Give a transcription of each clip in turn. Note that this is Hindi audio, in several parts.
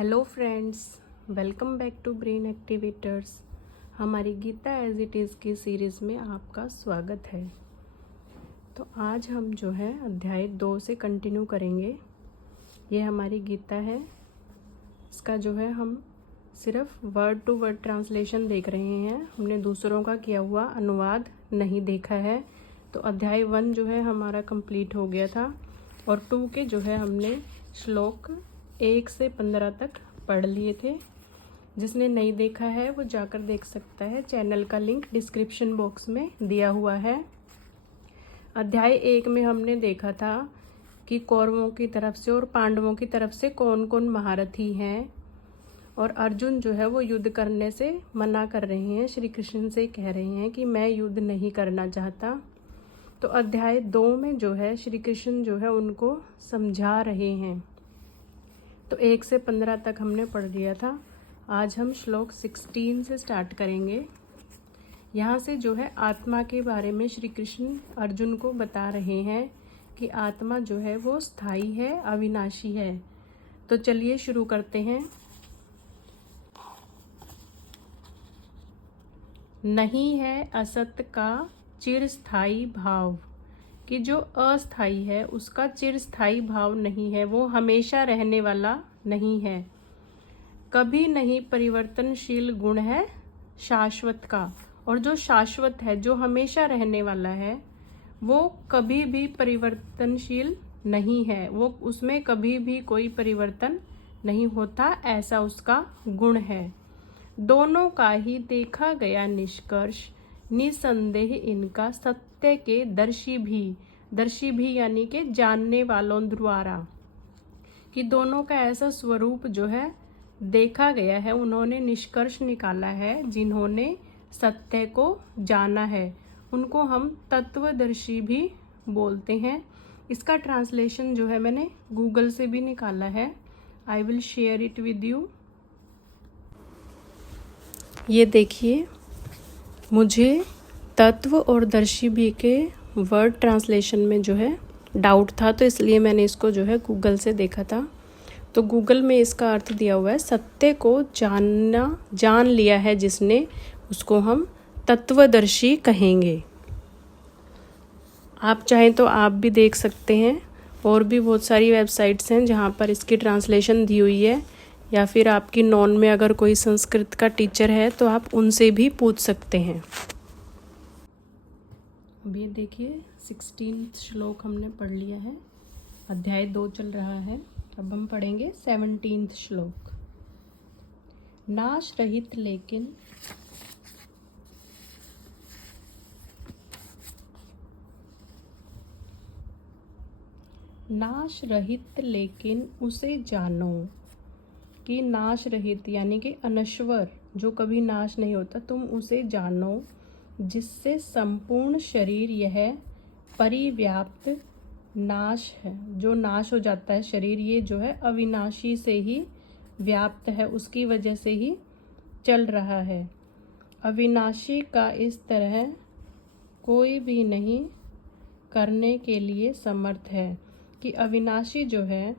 Hello friends, welcome back to brain activators. हमारी गीता एज इट इज़ की सीरीज़ में आपका स्वागत है। तो आज हम जो है अध्याय 2 से कंटिन्यू करेंगे। ये हमारी गीता है, इसका जो है हम सिर्फ वर्ड टू वर्ड ट्रांसलेशन देख रहे हैं। हमने दूसरों का किया हुआ अनुवाद नहीं देखा है। तो अध्याय 1 जो है हमारा कंप्लीट हो गया था और 2 के जो है हमने श्लोक 1 से 15 तक पढ़ लिए थे। जिसने नहीं देखा है वो जाकर देख सकता है, चैनल का लिंक डिस्क्रिप्शन बॉक्स में दिया हुआ है। अध्याय 1 में हमने देखा था कि कौरवों की तरफ से और पांडवों की तरफ से कौन कौन महारथी हैं और अर्जुन जो है वो युद्ध करने से मना कर रहे हैं, श्री कृष्ण से कह रहे हैं कि मैं युद्ध नहीं करना चाहता। तो अध्याय 2 में जो है श्री कृष्ण जो है उनको समझा रहे हैं। तो 1 से 15 तक हमने पढ़ लिया था। आज हम श्लोक 16 से स्टार्ट करेंगे। यहाँ से जो है आत्मा के बारे में श्री कृष्ण अर्जुन को बता रहे हैं कि आत्मा जो है वो स्थायी है, अविनाशी है। तो चलिए शुरू करते हैं। नहीं है असत का चिरस्थायी भाव, कि जो अस्थाई है उसका चिरस्थायी भाव नहीं है, वो हमेशा रहने वाला नहीं है। कभी नहीं परिवर्तनशील गुण है शाश्वत का, और जो शाश्वत है, जो हमेशा रहने वाला है, वो कभी भी परिवर्तनशील नहीं है, वो उसमें कभी भी कोई परिवर्तन नहीं होता, ऐसा उसका गुण है। दोनों का ही देखा गया निष्कर्ष निसंदेह इनका सत्य के दर्शी भी यानी कि जानने वालों द्वारा, कि दोनों का ऐसा स्वरूप जो है देखा गया है, उन्होंने निष्कर्ष निकाला है, जिन्होंने सत्य को जाना है उनको हम तत्वदर्शी भी बोलते हैं। इसका ट्रांसलेशन जो है मैंने गूगल से भी निकाला है, I will share it with you. ये देखिए, मुझे तत्व और दर्शी भी के वर्ड ट्रांसलेशन में जो है डाउट था, तो इसलिए मैंने इसको जो है गूगल से देखा था। तो गूगल में इसका अर्थ दिया हुआ है, सत्य को जान लिया है जिसने, उसको हम तत्वदर्शी कहेंगे। आप चाहें तो आप भी देख सकते हैं, और भी बहुत सारी वेबसाइट्स हैं जहाँ पर इसकी ट्रांसलेशन दी हुई है, या फिर आपकी नॉन में अगर कोई संस्कृत का टीचर है तो आप उनसे भी पूछ सकते हैं। अब ये देखिए 16 श्लोक हमने पढ़ लिया है, अध्याय 2 चल रहा है। अब हम पढ़ेंगे 17 श्लोक। नाश रहित लेकिन उसे जानो, कि नाश रहित यानी कि अनश्वर, जो कभी नाश नहीं होता, तुम उसे जानो जिससे संपूर्ण शरीर यह परिव्याप्त नाश है, जो नाश हो जाता है शरीर, ये जो है अविनाशी से ही व्याप्त है, उसकी वजह से ही चल रहा है। अविनाशी का इस तरह कोई भी नहीं करने के लिए समर्थ है, कि अविनाशी जो है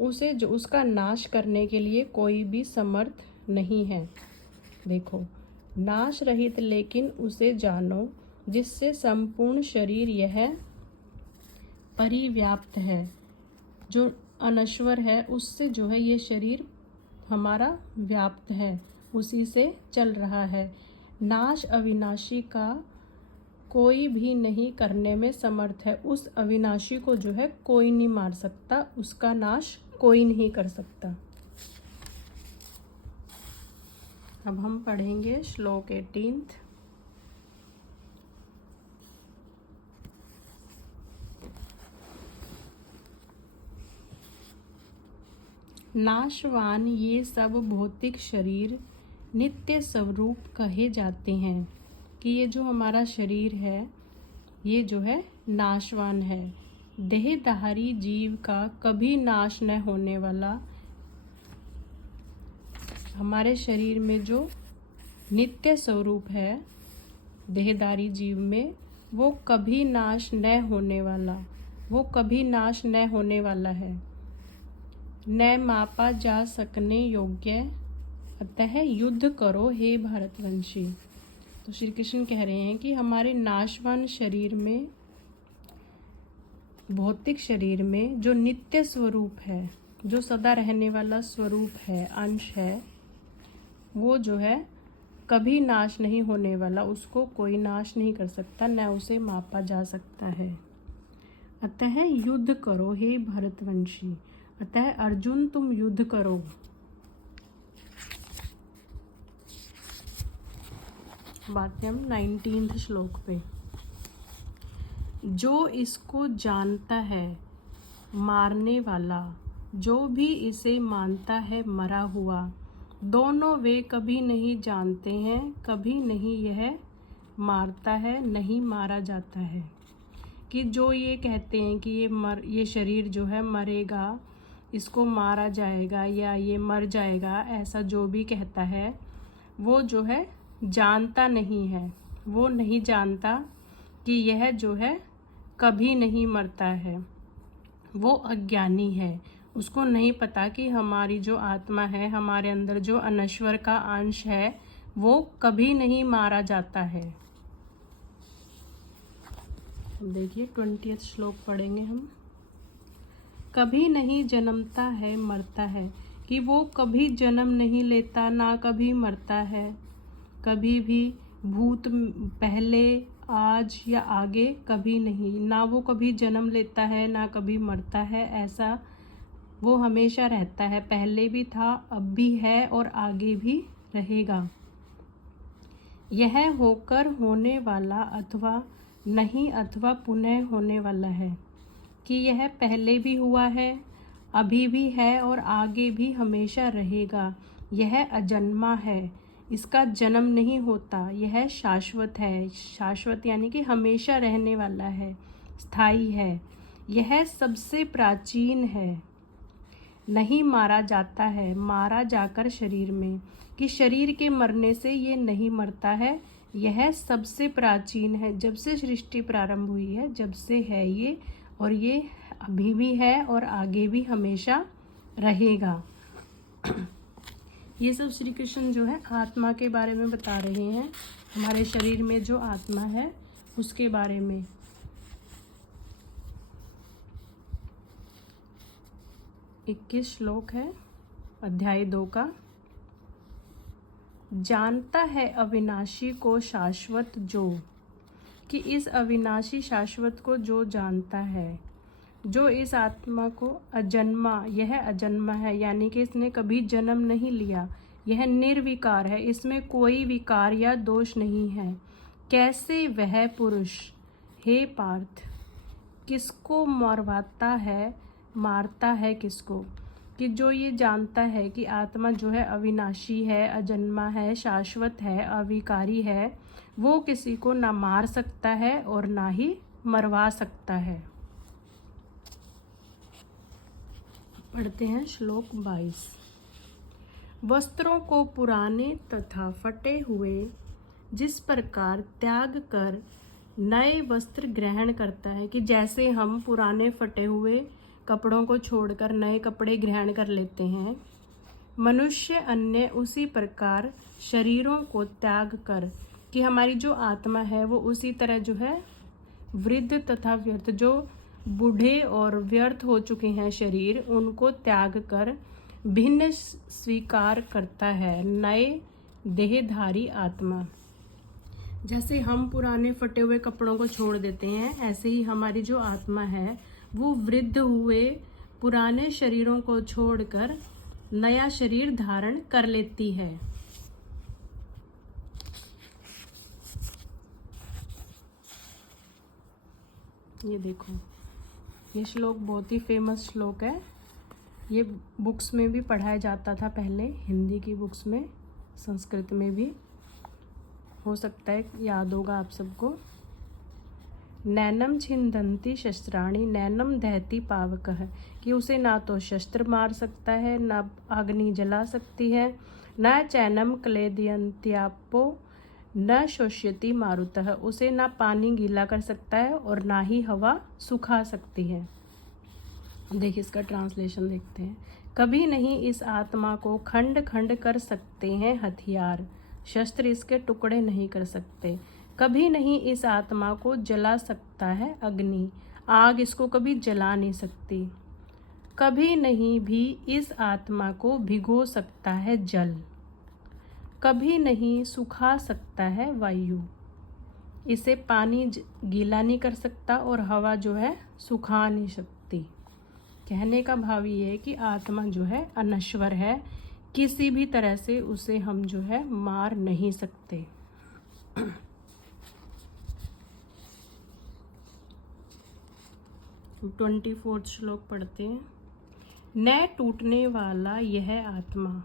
उसे जो उसका नाश करने के लिए कोई भी समर्थ नहीं है। देखो, नाश रहित लेकिन उसे जानो जिससे संपूर्ण शरीर यह परिव्याप्त है, जो अनश्वर है उससे जो है ये शरीर हमारा व्याप्त है, उसी से चल रहा है। नाश अविनाशी का कोई भी नहीं करने में समर्थ है, उस अविनाशी को जो है कोई नहीं मार सकता, उसका नाश कोई नहीं कर सकता। अब हम पढ़ेंगे श्लोक 18। नाशवान ये सब भौतिक शरीर नित्य स्वरूप कहे जाते हैं, कि ये जो हमारा शरीर है ये जो है नाशवान है। देहधारी जीव का कभी नाश न होने वाला, हमारे शरीर में जो नित्य स्वरूप है देहधारी जीव में, वो कभी नाश न होने वाला, वो कभी नाश न होने वाला है। न मापा जा सकने योग्य, अतः युद्ध करो हे भारतवंशी। तो श्री कृष्ण कह रहे हैं कि हमारे नाशवान शरीर में, भौतिक शरीर में जो नित्य स्वरूप है, जो सदा रहने वाला स्वरूप है, अंश है, वो जो है कभी नाश नहीं होने वाला, उसको कोई नाश नहीं कर सकता, न उसे मापा जा सकता है। अतः युद्ध करो हे भरतवंशी, अतः अर्जुन तुम युद्ध करो। बात हम 19वें श्लोक पे। जो इसको जानता है मारने वाला, जो भी इसे मानता है मरा हुआ, दोनों वे कभी नहीं जानते हैं, कभी नहीं यह मारता है, नहीं मारा जाता है। कि जो ये कहते हैं कि ये शरीर जो है मरेगा, इसको मारा जाएगा या ये मर जाएगा, ऐसा जो भी कहता है वो जो है जानता नहीं है। वो नहीं जानता कि यह जो है कभी नहीं मरता है। वो अज्ञानी है, उसको नहीं पता कि हमारी जो आत्मा है, हमारे अंदर जो अनश्वर का अंश है, वो कभी नहीं मारा जाता है। देखिए 20वां श्लोक पढ़ेंगे हम। कभी नहीं जन्मता है मरता है, कि वो कभी जन्म नहीं लेता, ना कभी मरता है, कभी भी भूत पहले, आज या आगे कभी नहीं, ना वो कभी जन्म लेता है ना कभी मरता है। ऐसा वो हमेशा रहता है, पहले भी था, अब भी है और आगे भी रहेगा। यह होकर होने वाला अथवा नहीं, अथवा पुनः होने वाला है। कि यह पहले भी हुआ है, अभी भी है और आगे भी हमेशा रहेगा। यह अजन्मा है, इसका जन्म नहीं होता, यह शाश्वत है। शाश्वत यानी कि हमेशा रहने वाला है, स्थायी है। यह सबसे प्राचीन है, नहीं मारा जाता है, मारा जाकर शरीर में, कि शरीर के मरने से ये नहीं मरता है। यह सबसे प्राचीन है, जब से सृष्टि प्रारंभ हुई है, जब से है ये, और ये अभी भी है और आगे भी हमेशा रहेगा। ये सब श्री कृष्ण जो है आत्मा के बारे में बता रहे हैं, हमारे शरीर में जो आत्मा है उसके बारे में। इक्कीस श्लोक है अध्याय 2 का। जानता है अविनाशी को शाश्वत जो, कि इस अविनाशी शाश्वत को जो जानता है, जो इस आत्मा को अजन्मा, यह अजन्मा है, यानी कि इसने कभी जन्म नहीं लिया, यह निर्विकार है, इसमें कोई विकार या दोष नहीं है। कैसे वह पुरुष, हे पार्थ, किसको मरवाता है, मारता है किसको। कि जो ये जानता है कि आत्मा जो है अविनाशी है, अजन्मा है, शाश्वत है, अविकारी है, वो किसी को ना मार सकता है और ना ही मरवा सकता है। पढ़ते हैं श्लोक 22। वस्त्रों को पुराने तथा फटे हुए जिस प्रकार त्याग कर नए वस्त्र ग्रहण करता है, कि जैसे हम पुराने फटे हुए कपड़ों को छोड़कर नए कपड़े ग्रहण कर लेते हैं, मनुष्य अन्य उसी प्रकार शरीरों को त्याग कर, कि हमारी जो आत्मा है वो उसी तरह जो है वृद्ध तथा व्यर्थ, जो बूढ़े और व्यर्थ हो चुके हैं शरीर, उनको त्याग कर भिन्न स्वीकार करता है नए देहधारी आत्मा। जैसे हम पुराने फटे हुए कपड़ों को छोड़ देते हैं, ऐसे ही हमारी जो आत्मा है वो वृद्ध हुए पुराने शरीरों को छोड़कर नया शरीर धारण कर लेती है। ये देखो, ये श्लोक बहुत ही फेमस श्लोक है। ये बुक्स में भी पढ़ाया जाता था पहले, हिंदी की बुक्स में, संस्कृत में भी, हो सकता है याद होगा आप सबको। नैनम छिंदंती शस्त्राणी नैनम दहती पावकः, कि उसे ना तो शस्त्र मार सकता है, ना अग्नि जला सकती है, न चैनम क्लेदयंत्यापो न शोष्यति मारुतः, उसे ना पानी गीला कर सकता है और ना ही हवा सुखा सकती है। देखिए इसका ट्रांसलेशन देखते हैं। कभी नहीं इस आत्मा को खंड खंड कर सकते हैं हथियार, शस्त्र इसके टुकड़े नहीं कर सकते। कभी नहीं इस आत्मा को जला सकता है अग्नि, आग इसको कभी जला नहीं सकती। कभी नहीं भी इस आत्मा को भिगो सकता है जल, कभी नहीं सुखा सकता है वायु। इसे पानी गीला नहीं कर सकता और हवा जो है सुखा नहीं सकती। कहने का भाव ये है कि आत्मा जो है अनश्वर है, किसी भी तरह से उसे हम जो है मार नहीं सकते। 24वां श्लोक पढ़ते हैं। न टूटने वाला यह आत्मा,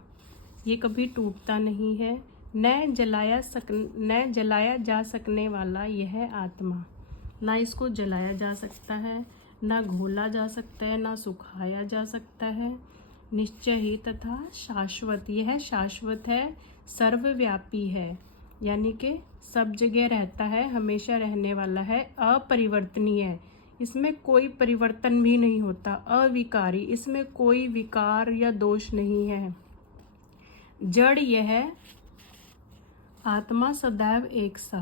ये कभी टूटता नहीं है। न जलाया जा सकने वाला यह आत्मा, ना इसको जलाया जा सकता है, ना घोला जा सकता है, ना सुखाया जा सकता है। निश्चय ही तथा शाश्वत, यह शाश्वत है, सर्वव्यापी है, यानी कि सब जगह रहता है, हमेशा रहने वाला है, अपरिवर्तनीय है, इसमें कोई परिवर्तन भी नहीं होता, अविकारी, इसमें कोई विकार या दोष नहीं है। जड़, यह आत्मा सदैव एक सा,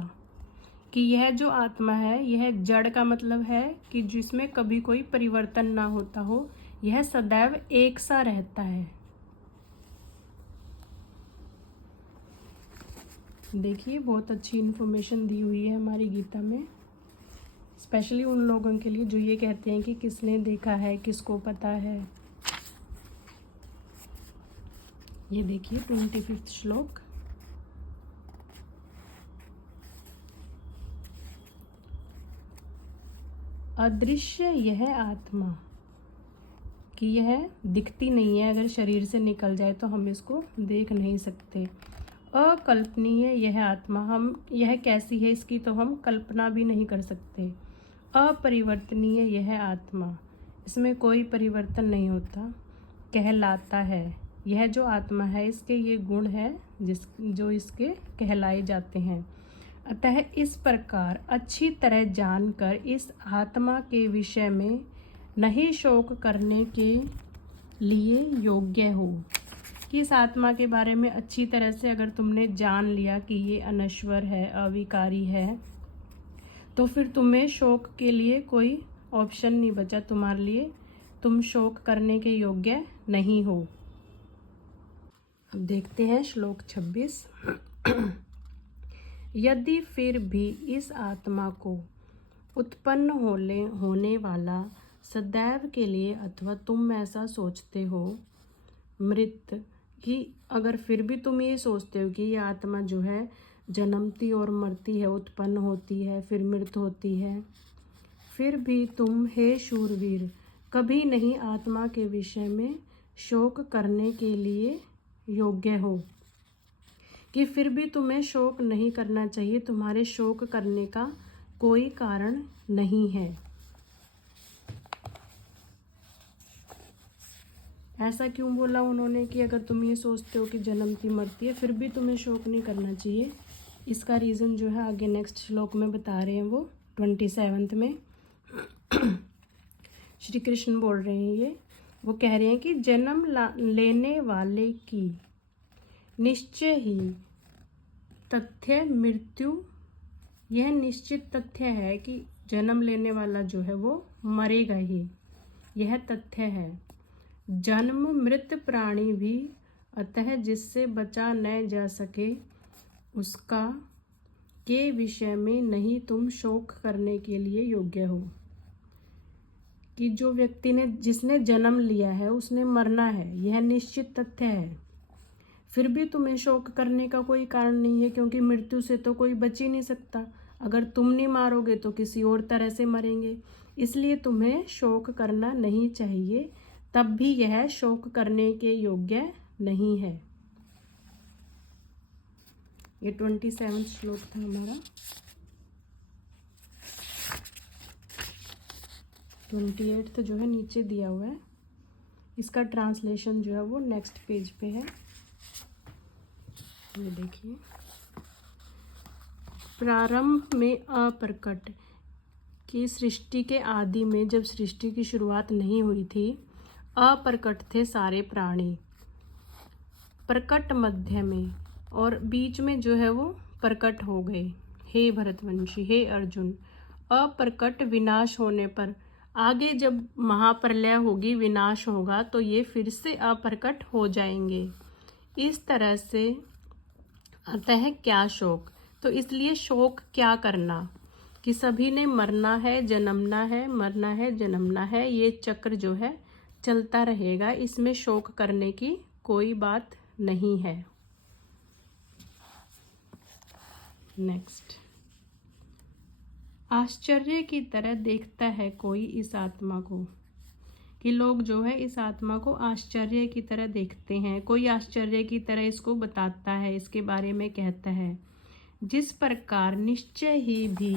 कि यह जो आत्मा है यह जड़ का मतलब है कि जिसमें कभी कोई परिवर्तन ना होता हो, यह सदैव एक सा रहता है। देखिए बहुत अच्छी इन्फॉर्मेशन दी हुई है हमारी गीता में, स्पेशली उन लोगों के लिए जो ये कहते हैं कि किसने देखा है, किसको पता है। ये देखिए 25वां श्लोक। अदृश्य यह आत्मा, कि यह दिखती नहीं है, अगर शरीर से निकल जाए तो हम इसको देख नहीं सकते। अकल्पनीय यह आत्मा, हम यह कैसी है इसकी तो हम कल्पना भी नहीं कर सकते। अपरिवर्तनीय यह आत्मा, इसमें कोई परिवर्तन नहीं होता, कहलाता है। यह जो आत्मा है इसके ये गुण है जो इसके कहलाए जाते हैं। अतः इस प्रकार अच्छी तरह जानकर इस आत्मा के विषय में नहीं शोक करने के लिए योग्य हो, कि इस आत्मा के बारे में अच्छी तरह से अगर तुमने जान लिया कि ये अनश्वर है, अविकारी है, तो फिर तुम्हें शोक के लिए कोई ऑप्शन नहीं बचा तुम्हारे लिए, तुम शोक करने के योग्य नहीं हो। अब देखते हैं श्लोक 26। यदि फिर भी इस आत्मा को उत्पन्न होने वाला सदैव के लिए, अथवा तुम ऐसा सोचते हो मृत, कि अगर फिर भी तुम ये सोचते हो कि ये आत्मा जो है जन्मती और मरती है, उत्पन्न होती है फिर मृत होती है, फिर भी तुम हे शूरवीर कभी नहीं आत्मा के विषय में शोक करने के लिए योग्य हो, कि फिर भी तुम्हें शोक नहीं करना चाहिए, तुम्हारे शोक करने का कोई कारण नहीं है। ऐसा क्यों बोला उन्होंने कि अगर तुम ये सोचते हो कि जन्मती मरती है फिर भी तुम्हें शोक नहीं करना चाहिए? इसका रीज़न जो है आगे नेक्स्ट श्लोक में बता रहे हैं, वो 27 में श्री कृष्ण बोल रहे हैं। ये वो कह रहे हैं कि जन्म लेने वाले की निश्चय ही तथ्य मृत्यु, यह निश्चित तथ्य है कि जन्म लेने वाला जो है वो मरेगा ही, यह तथ्य है। जन्म मृत प्राणी भी, अतः जिससे बचा न जा सके उसका के विषय में नहीं तुम शोक करने के लिए योग्य हो, कि जो व्यक्ति ने जिसने जन्म लिया है उसने मरना है, यह निश्चित तथ्य है, फिर भी तुम्हें शोक करने का कोई कारण नहीं है, क्योंकि मृत्यु से तो कोई बच ही नहीं सकता। अगर तुम नहीं मारोगे तो किसी और तरह से मरेंगे, इसलिए तुम्हें शोक करना नहीं चाहिए, तब भी यह शोक करने के योग्य नहीं है। ये 27वां श्लोक था हमारा। 28 जो है नीचे दिया हुआ है, इसका ट्रांसलेशन जो है वो नेक्स्ट पेज पे है। ये देखिए, प्रारंभ में अप्रकट, कि सृष्टि के आदि में जब सृष्टि की शुरुआत नहीं हुई थी, अप्रकट थे सारे प्राणी। प्रकट मध्य में और बीच में जो है वो प्रकट हो गए। हे भरतवंशी, हे अर्जुन, अप्रकट विनाश होने पर, आगे जब महाप्रलय होगी, विनाश होगा, तो ये फिर से अप्रकट हो जाएंगे। इस तरह से अतः क्या शोक, तो इसलिए शोक क्या करना कि सभी ने मरना है, जन्मना है, मरना है, जन्मना है, ये चक्र जो है चलता रहेगा, इसमें शोक करने की कोई बात नहीं है। नेक्स्ट, आश्चर्य की तरह देखता है कोई इस आत्मा को, कि लोग जो है इस आत्मा को आश्चर्य की तरह देखते हैं, कोई आश्चर्य की तरह इसको बताता है, इसके बारे में कहता है। जिस प्रकार निश्चय ही भी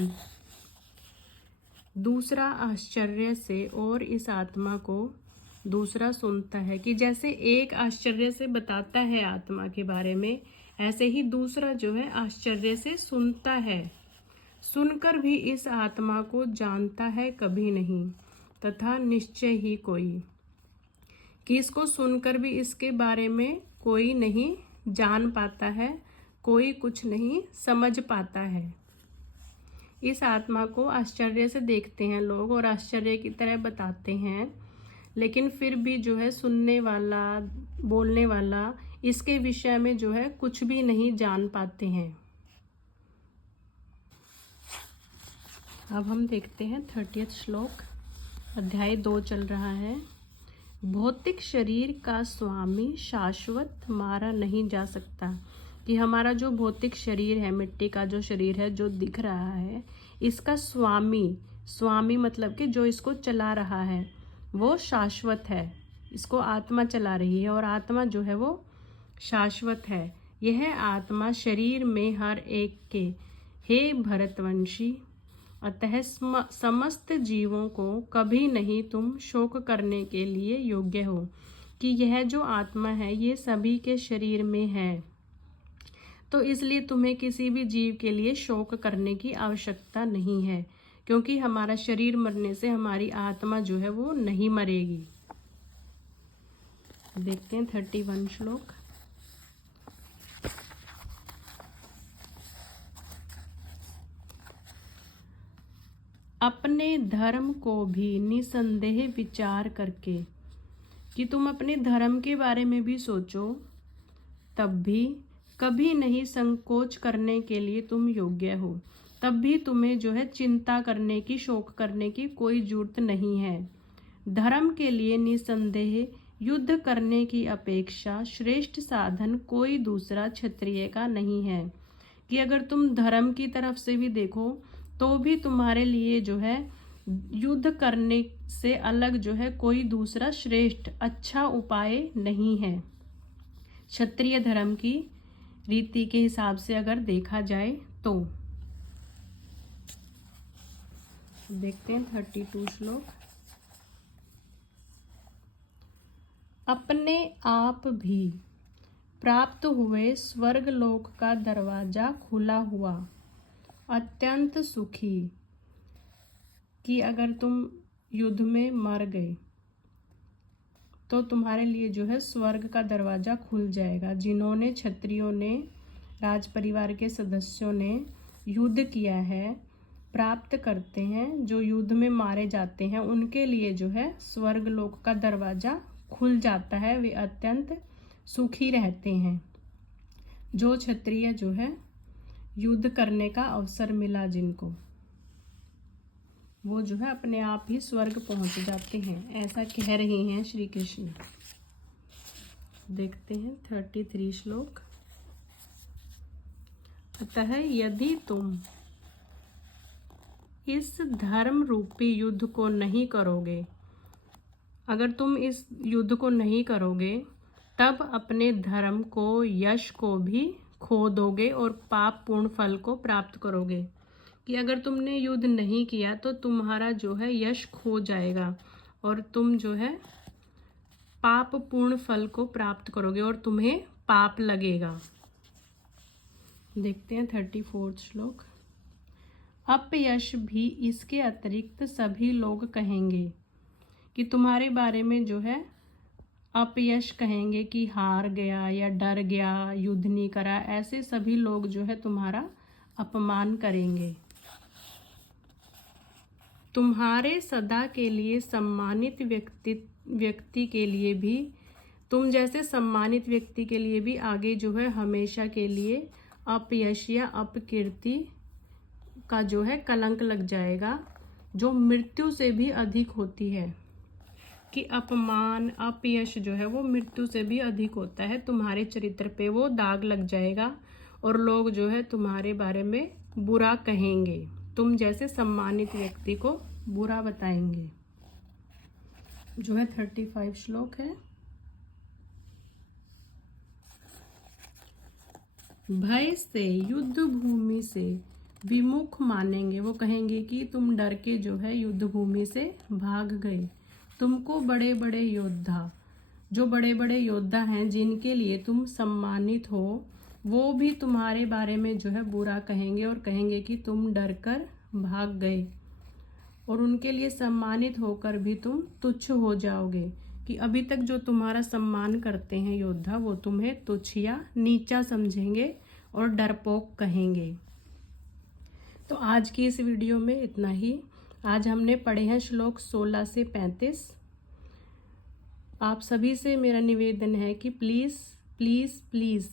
दूसरा आश्चर्य से और इस आत्मा को दूसरा सुनता है, कि जैसे एक आश्चर्य से बताता है आत्मा के बारे में, ऐसे ही दूसरा जो है आश्चर्य से सुनता है। सुनकर भी इस आत्मा को जानता है कभी नहीं, तथा निश्चय ही कोई, कि इसको सुनकर भी इसके बारे में कोई नहीं जान पाता है, कोई कुछ नहीं समझ पाता है। इस आत्मा को आश्चर्य से देखते हैं लोग और आश्चर्य की तरह बताते हैं, लेकिन फिर भी जो है सुनने वाला, बोलने वाला इसके विषय में जो है कुछ भी नहीं जान पाते हैं। अब हम देखते हैं 30वां श्लोक, अध्याय 2 चल रहा है। भौतिक शरीर का स्वामी शाश्वत मारा नहीं जा सकता, कि हमारा जो भौतिक शरीर है, मिट्टी का जो शरीर है जो दिख रहा है, इसका स्वामी मतलब कि जो इसको चला रहा है वो शाश्वत है, इसको आत्मा चला रही है और आत्मा जो है वो शाश्वत है। यह आत्मा शरीर में हर एक के, हे भरतवंशी, अतः समस्त जीवों को कभी नहीं तुम शोक करने के लिए योग्य हो, कि यह जो आत्मा है ये सभी के शरीर में है, तो इसलिए तुम्हें किसी भी जीव के लिए शोक करने की आवश्यकता नहीं है, क्योंकि हमारा शरीर मरने से हमारी आत्मा जो है वो नहीं मरेगी। देखते हैं 31वां श्लोक। अपने धर्म को भी निसंदेह विचार करके, कि तुम अपने धर्म के बारे में भी सोचो, तब भी कभी नहीं संकोच करने के लिए तुम योग्य हो, तब भी तुम्हें जो है चिंता करने की, शोक करने की कोई जरूरत नहीं है। धर्म के लिए निसंदेह युद्ध करने की अपेक्षा श्रेष्ठ साधन कोई दूसरा क्षत्रिय का नहीं है, कि अगर तुम धर्म की तरफ से भी देखो तो भी तुम्हारे लिए जो है युद्ध करने से अलग जो है कोई दूसरा श्रेष्ठ अच्छा उपाय नहीं है। क्षत्रिय धर्म की रीति के हिसाब से अगर देखा जाए तो। देखते हैं 32वां श्लोक। अपने आप भी प्राप्त हुए स्वर्ग लोक का दरवाजा खुला हुआ, अत्यंत सुखी, कि अगर तुम युद्ध में मर गए तो तुम्हारे लिए जो है स्वर्ग का दरवाजा खुल जाएगा। जिन्होंने, क्षत्रियों ने, राज परिवार के सदस्यों ने युद्ध किया है, प्राप्त करते हैं, जो युद्ध में मारे जाते हैं, उनके लिए जो है स्वर्ग लोक का दरवाजा खुल जाता है, वे अत्यंत सुखी रहते हैं। जो क्षत्रिय जो है युद्ध करने का अवसर मिला जिनको, वो जो है अपने आप ही स्वर्ग पहुंच जाते हैं, ऐसा कह रहे हैं श्री कृष्ण। देखते हैं 33वां श्लोक। अतः यदि तुम इस धर्म रूपी युद्ध को नहीं करोगे, अगर तुम इस युद्ध को नहीं करोगे, तब अपने धर्म को, यश को भी खो दोगे और पाप पूर्ण फल को प्राप्त करोगे। कि अगर तुमने युद्ध नहीं किया तो तुम्हारा जो है यश खो जाएगा और तुम जो है पाप पूर्ण फल को प्राप्त करोगे और तुम्हें पाप लगेगा। देखते हैं 34वां श्लोक। अपयश भी इसके अतिरिक्त सभी लोग कहेंगे, कि तुम्हारे बारे में जो है अपयश कहेंगे कि हार गया या डर गया, युद्ध नहीं करा, ऐसे सभी लोग जो है तुम्हारा अपमान करेंगे। तुम्हारे सदा के लिए सम्मानित व्यक्ति के लिए भी, तुम जैसे सम्मानित व्यक्ति के लिए भी आगे जो है हमेशा के लिए अपयश या अपकीर्ति का जो है कलंक लग जाएगा, जो मृत्यु से भी अधिक होती है। कि अपमान, अपयश जो है वो मृत्यु से भी अधिक होता है। तुम्हारे चरित्र पे वो दाग लग जाएगा और लोग जो है तुम्हारे बारे में बुरा कहेंगे, तुम जैसे सम्मानित व्यक्ति को बुरा बताएंगे। जो है 35 श्लोक है। भय से, युद्ध भूमि से विमुख मानेंगे। वो कहेंगे कि तुम डर के जो है युद्ध भूमि से भाग गए। तुमको बड़े बड़े योद्धा, जो बड़े बड़े योद्धा हैं जिनके लिए तुम सम्मानित हो, वो भी तुम्हारे बारे में जो है बुरा कहेंगे और कहेंगे कि तुम डर कर भाग गए। और उनके लिए सम्मानित होकर भी तुम तुच्छ हो जाओगे। कि अभी तक जो तुम्हारा सम्मान करते हैं योद्धा, वो तुम्हें तुच्छ या नीचा समझेंगे और डरपोक कहेंगे। तो आज की इस वीडियो में इतना ही। आज हमने पढ़े हैं श्लोक 16 से 35। आप सभी से मेरा निवेदन है कि प्लीज़ प्लीज़ प्लीज़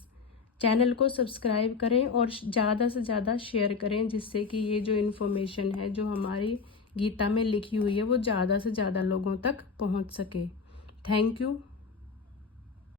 चैनल को सब्सक्राइब करें और ज़्यादा से ज़्यादा शेयर करें, जिससे कि ये जो इन्फॉर्मेशन है जो हमारी गीता में लिखी हुई है वो ज़्यादा से ज़्यादा लोगों तक पहुंच सके। Thank you.